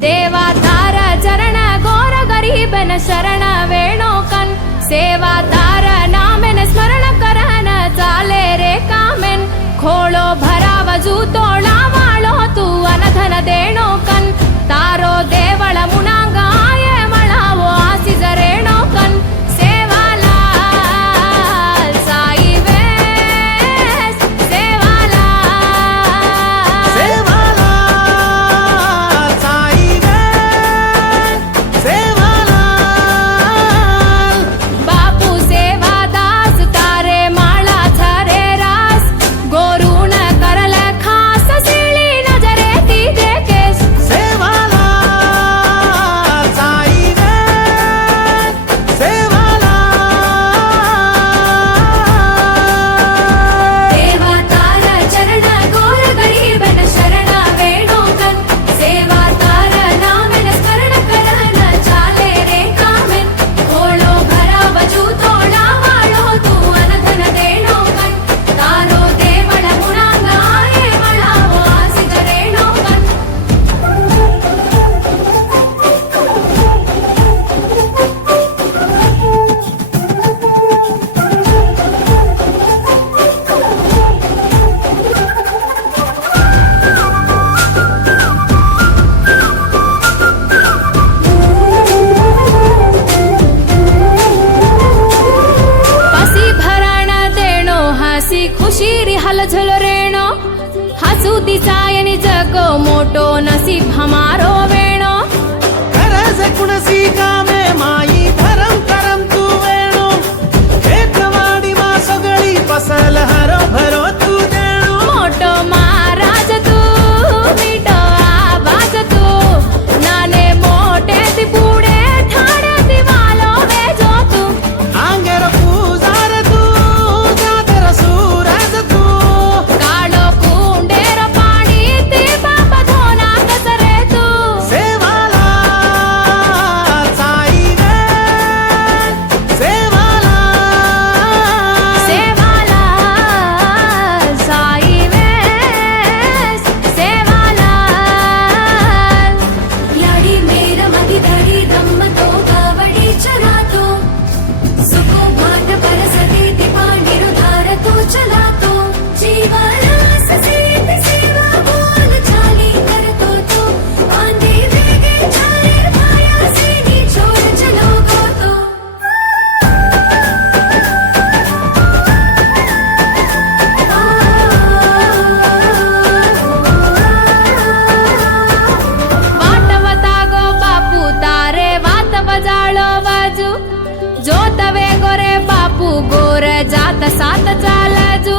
देवा तार चरण गोर गरीबन शरण वेणो कन सेवा तार नामेन स्मरण करन चाले रे कामेन खोळो भरावजू तोळा वाळो तू अनधन देणो कन तारो देवळ मुनागाय मळावो आसी जरेणो कन सेवालाल साई वेस सेवालाल साई वेस सेवालाल बापू सेवादास तारे माळा झरे रास गोरुण करल खास सिळी नजरे ती देकेस सेवालाल साई वेस सेवालाल देवा तार चरण गोर गरीबन शरण वेणो कन सेवा तार नामेन स्मरण करन चाले रे कामेन खोळो भरावजू तोळा वाळो तू अनधन देणो कन तारो देवळ मुनागाय मळावो आसी जरेणो कन पसी भरण देणो हसी खुशी री हलझल रेणो हसू दिसायनी जगो मोटो नसीब हमारो वेणो करज कुणसी कामे माई धरम करम तू वेणो खेतवाडी मा सगळी फसल हरो भरो तू देणो मोटो महाराज तू मीठो आवाज तू नाने मोटे ती पुढे ठाणे ती वालो वेजो तू आंगेर पूजार तू जादर सूरज तू काळो कुंडेर पाणी ती बाप धोना कसरे तू सेवालाल साई वेस सेवालाल सेवालाल साई वेस सेवालाल लाडी मेर मधी धडी रमतो गावडी चरातो सुखो भाट परसते ती पाणी रुधारतो चलातो जीवाला ससेत सेवा बोल चाली करतो तो आंधी वेगे चाले माया सेनी छोड़ चलो गोतो वाटवता गो बापू तारे वात बजाळो बाजू जोतवे गोरे बापू गोर जात सात चालजू